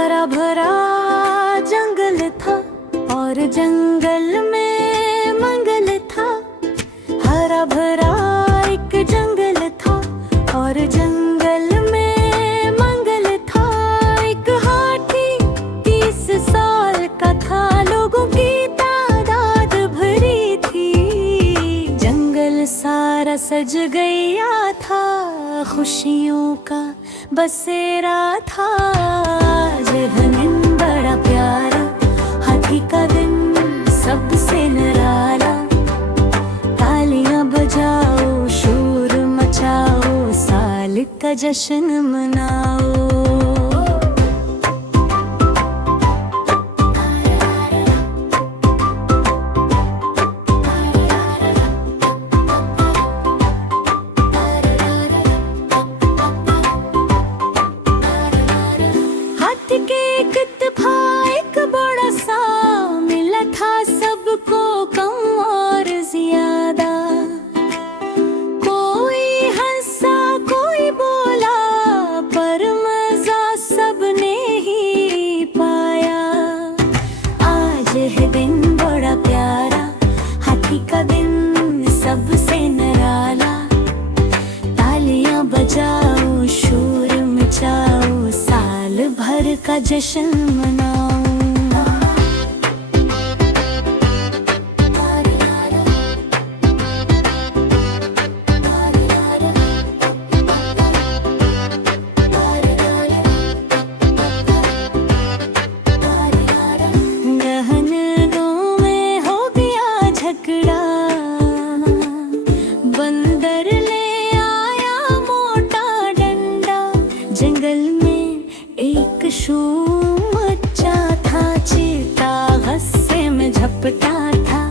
हरा भरा जंगल था और जंगल में मंगल था। हरा भरा एक जंगल था और जंगल में मंगल था। एक हाथी 30 साल का था, लोगों की तादाद भरी थी। जंगल सारा सज गया था, खुशियों का बसेरा था। दिन बड़ा प्यारा, हाथी का दिन सबसे निराला। तालियां बजाओ, शोर मचाओ, साल का जश्न मनाओ। एक इत्तेफाक बड़ा सा मिला था सबको, कम और ज्यादा। कोई हंसा कोई बोला, पर मजा सबने ही पाया। आज है दिन बड़ा प्यारा, हाथी का दिन सबसे निराला। तालियां बजाओ, शोर मचाओ, साल भर का जश्न मनाओ। गहनों में हो गया झगड़ा, बंदर ले आया मोटा डंडा। जंगल में एक शोर मचा था, चीता गुस्से में झपटा था।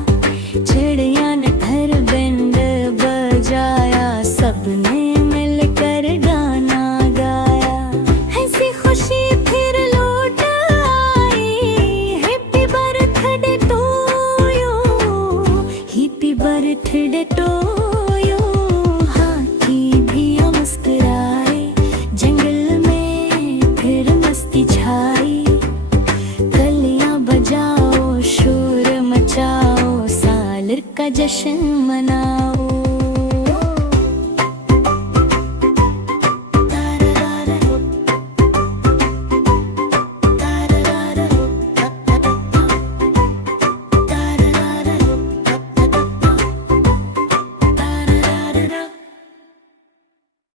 चिड़िया ने घर बैंड बजाया, सबने मिलकर गाना गाया। ऐसी खुशी फिर लौट आई, happy birthday to you, happy birthday to you. हाथी भी मुस्कुराए, जंगल में फिर मस्ती छाई। गलियां बजाओ, शोर मचाओ, साल का जश्न मना।